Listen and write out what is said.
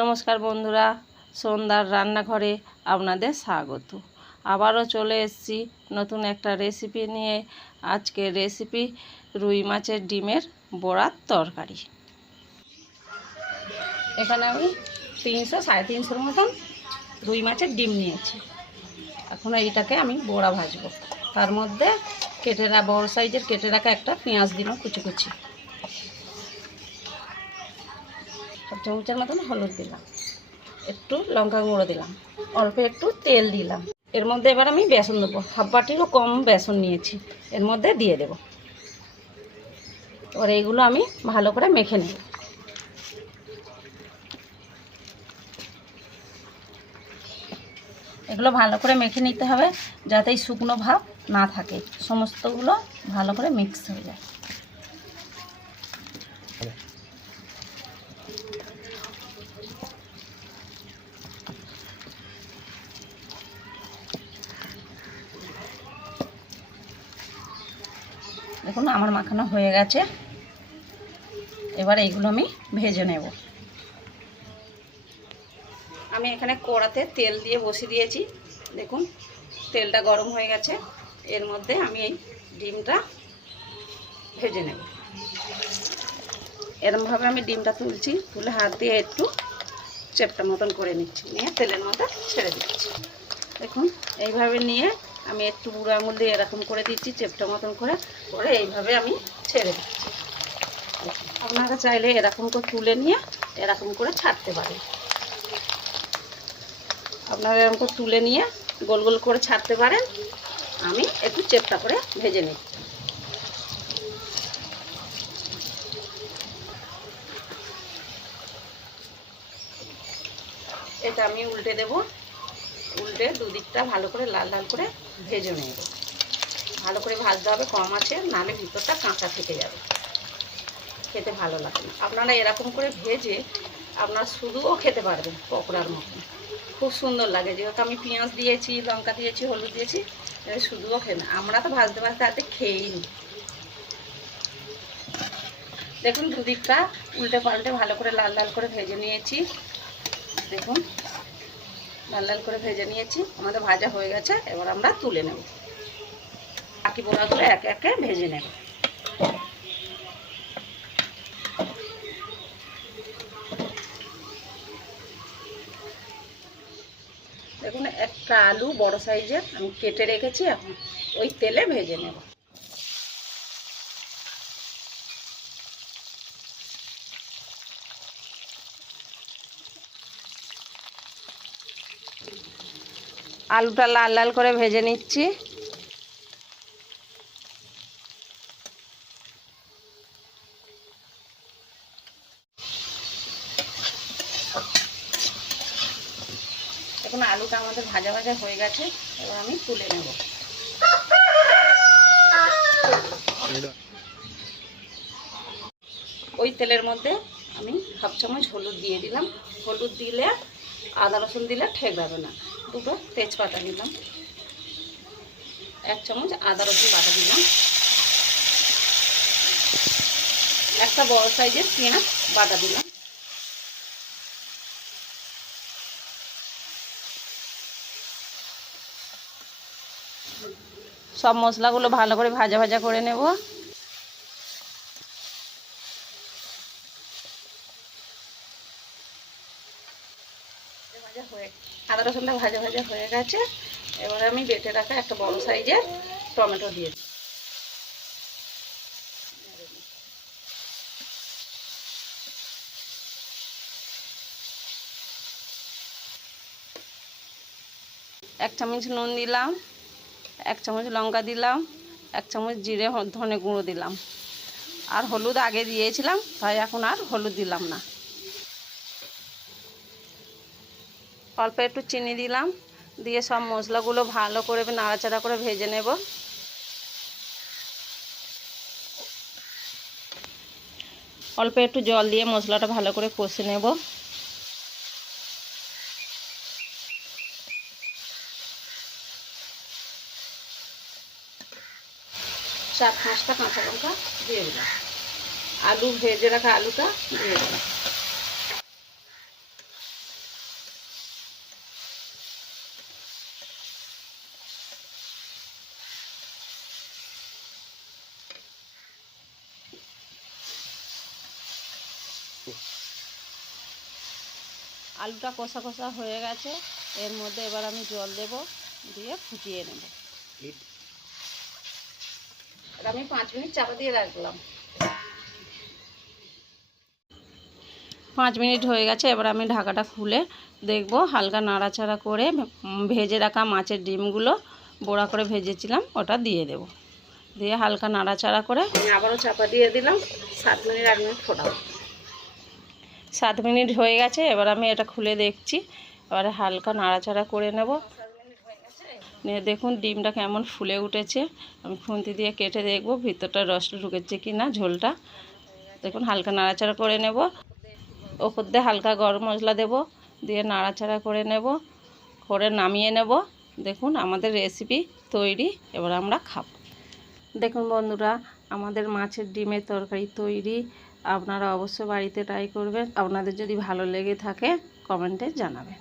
নমস্কার বন্ধুরা, সন্ধ্যার রান্নাঘরে আপনাদের স্বাগত। আবারও চলে এসেছি নতুন একটা রেসিপি নিয়ে। আজকের রেসিপি রুই মাছের ডিমের বড়ার তরকারি। এখানে আমি 300-350 মতন রুই মাছের ডিম নিয়েছি। এখন এইটাকে আমি বড়া ভাজবো। তার মধ্যে বড় সাইজের কেটে রাখা একটা পেঁয়াজ দিলাম কুচি কুচি, 1 চামচের মতন হলুদ দিলাম, একটু লঙ্কা গুঁড়ো দিলাম, অল্প একটু তেল দিলাম। এর মধ্যে এবার আমি বেসন দেবো, হাফ বাটিরও কম বেসন নিয়েছি, এর মধ্যে দিয়ে দেব। এবার এইগুলো আমি ভালো করে মেখে নেব। এগুলো ভালো করে মেখে নিতে হবে যাতে এই শুকনো ভাব না থাকে, সমস্তগুলো ভালো করে মিক্স হয়ে যায়। দেখুন আমার মাখানো হয়ে গেছে। এবার এইগুলো আমি ভেজে নেব। আমি এখানে কড়াতে তেল দিয়ে বসিয়ে দিয়েছি। দেখুন তেলটা গরম হয়ে গেছে। এর মধ্যে আমি এই ডিমটা ভেজে নেব। এরমভাবে আমি ডিমটা তুলছি, তুলে হাত দিয়ে একটু চেপটা মতন করে নিচ্ছি, নিয়ে তেলের মধ্যে ছেড়ে দিচ্ছি। দেখুন এইভাবে নিয়ে আমি একটু বুড়ো আঙুল দিয়ে এরকম করে দিচ্ছি, চেপটা মতন করে করে এইভাবে আমি ছেড়ে দিচ্ছি। আপনারা চাইলে এরকম করে তুলে নিয়ে এরকম করে ছাড়তে পারেন। আপনারা এরকম করে তুলে নিয়ে গোল গোল করে ছাড়তে পারেন। আমি একটু চেপটা করে ভেজে নিচ্ছি। এটা আমি উল্টে দেব। উল্টে দুদিকটা ভালো করে লাল লাল করে ভেজে নেব। ভালো করে ভাজতে হবে কম আছে, নাহলে ভিতরটা কাঁচা থেকে যাবে, খেতে ভালো লাগে না। আপনারা এরকম করে ভেজে আপনারা শুধুও খেতে পারবেন পকোড়ার মতন, খুব সুন্দর লাগে। যেহেতু আমি পেঁয়াজ দিয়েছি, লঙ্কা দিয়েছি, হলুদ দিয়েছি, শুধুও খেয়ে আমরা তো ভাজতে ভাজতে হাতে খেয়েই নি। দেখুন দুদিকটা উল্টে পাল্টে ভালো করে লাল লাল করে ভেজে নিয়েছি। দেখুন লাল লাল করে ভেজে নিয়েছি, আমাদের ভাজা হয়ে গেছে। এবার আমরা তুলে নেব, বাকি বড়াগুলো একে একে ভেজে নেব। দেখুন একটা আলু বড় সাইজের আমি কেটে রেখেছি, এখন ওই তেলে ভেজে নেব। আলুটা লাল লাল করে ভেজে নিচ্ছি। এখন আলুটা আমাদের ভাজা ভাজা হয়ে গেছে, এবার আমি তুলে নেব। ওই তেলের মধ্যে আমি হাফ চামচ হলুদ দিয়ে দিলাম। হলুদ দিলে আদা রসুন দিলে ঠেকাবে না। দুটো তেজপাতা দিলাম, 1 চামচ আদা রসুন বাটা দিলাম, একটা বড় সাইজের পেঁয়াজ বাটা দিলাম। সব মশলাগুলো ভালো করে ভাজা ভাজা করে নেব। আদা রসুনটা ভাজা ভাজা হয়ে গেছে। এবার আমি বেটে রাখা একটা বড় সাইজের টমেটো দিয়ে দিই। এক চামচ নুন দিলাম, 1 চামচ লঙ্কা দিলাম, 1 চামচ জিরে ধনে গুঁড়ো দিলাম। আর হলুদ আগে দিয়েছিলাম, তাই এখন আর হলুদ দিলাম না। অল্প একটু চিনি দিলাম, দিয়ে সব মশলাগুলো ভালো করে নাড়াচাড়া করে ভেজে নেব। অল্প একটু জল দিয়ে মশলাটা ভালো করে কষে নেব। 4-5টা কাঁচা লঙ্কা দিয়ে দিলাম। আলু ভেজে রাখা আলুটা দিয়ে দিলাম। আলুটা কষা কষা হয়ে গেছে, এর মধ্যে এবার আমি জল দেব, দিয়ে ফুটিয়ে নেব। আর আমি 5 মিনিট চাপা দিয়ে রাখলাম। 5 মিনিট হয়ে গেছে, এবার আমি ঢাকাটা খুলে দেখব, হালকা নাড়াচাড়া করে ভেজে রাখা মাছের ডিমগুলো বড়া করে ভেজেছিলাম ওটা দিয়ে দেব, দিয়ে হালকা নাড়াচাড়া করে আমি আবারও চাপা দিয়ে দিলাম। 7 মিনিট 8 মিনিট ফোটাবো। 7 মিনিট হয়ে গেছে, এবার আমি এটা খুলে দেখছি, এবারে হালকা নাড়াচাড়া করে নেব। নিয়ে দেখুন ডিমটা কেমন ফুলে উঠেছে, আমি খুন্তি দিয়ে কেটে দেখব ভিতরটা রসটা ঢুকেছে কি না, ঝোলটা। দেখুন হালকা নাড়াচাড়া করে নেব, ওপর দিয়ে হালকা গরম মশলা দেব, দিয়ে নাড়াচাড়া করে নেব, করে নামিয়ে নেব। দেখুন আমাদের রেসিপি তৈরি, এবার আমরা খাবো। দেখুন বন্ধুরা, আমাদের মাছের ডিমের তরকারি তৈরি। আপনারা অবশ্যই বাড়িতে ট্রাই করবেন। আপনাদের যদি ভালো লেগে থাকে কমেন্টে জানাবেন।